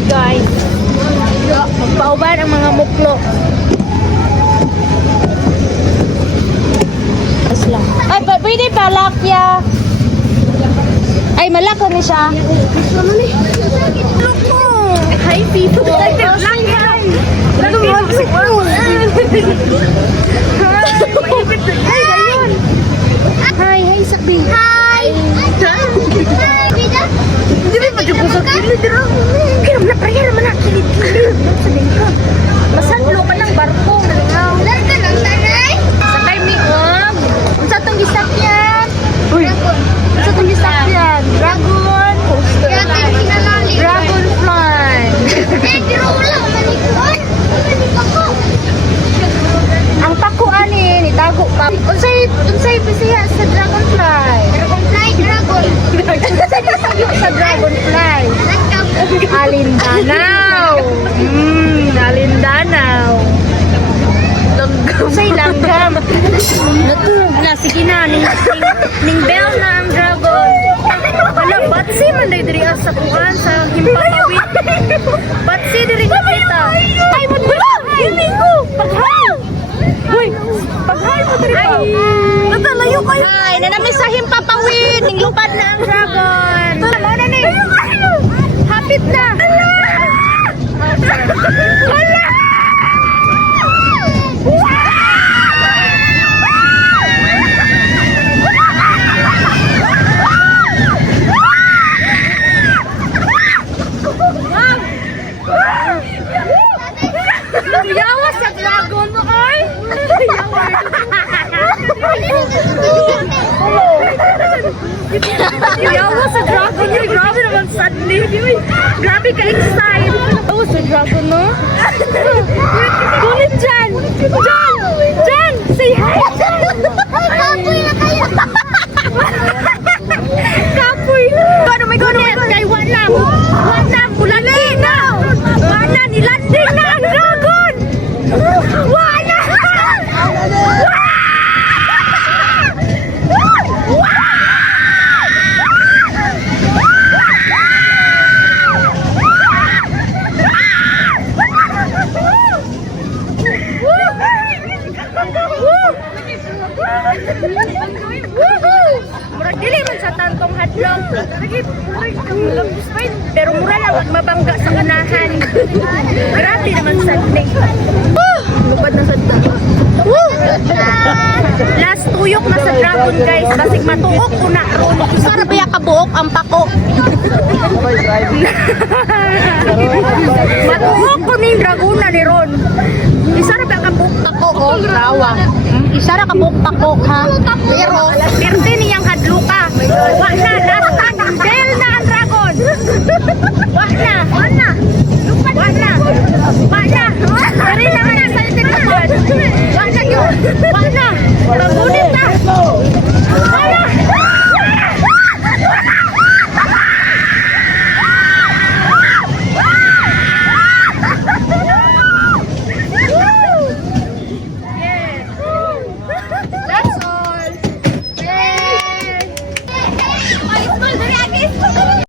Alright guys. Magpauban ang mga muklo. Ay, pwede palakya. Ay, malako na siya. Hi, people. Hi, Sakbi. Hi. Hindi ba pag-usap kilid rin? Kiram na prayer naman na kilid. Masadlo ka ng barko. Larga ng tanay. Sakay mi og. Unsa tong gisakyan? Uy. Unsa tong gisakyan? Dragon. Dragonfly. Ang pako ani ni tago pa. Unsay bisiya sa dragonfly? Dragon. Sa dragonfly. Alindanaw. Alindanaw. Langgam. Say langgam. Natug na sige na ning bell na ang dragon. Wala batsi man day diri sa kuan sa himpapawid. Batsi diri kita. Ay mo bala. Hindi ko. Paghay. Hoy, paghay mo diri pa. Natalayo kayo. Ay, nanami sa himpapawid ning lupad na ang dragon. Mo na ni. Hapit na. Hala. Yawa sa dragon mo, oy! Yawa! Yawa sa dragon mo, grabe naman sadly. Grabe ka-excite. Yawa sa dragon mo. Kulit dyan! Dyan! Dyan! Say hi! Kapoy na kayo! Kapoy! Gano may gano may gano! Kay wala! Wala! Landing na! Wala! Nilanding na ang dragon! Wala! Murag dili man sa tantong hadlong. Pero mura lang wag mabangga sa kanahan. Grabe naman sa ning. Lupad na sa last tuyok na sa dragon guys. Basig matuok ko na ron. Sarap ya kabuok ang pako. Matuok ko ning dragona ni ron. Isa ra ba ka buok tako o rawa. Isa ra ka buok tako ha. Pero 13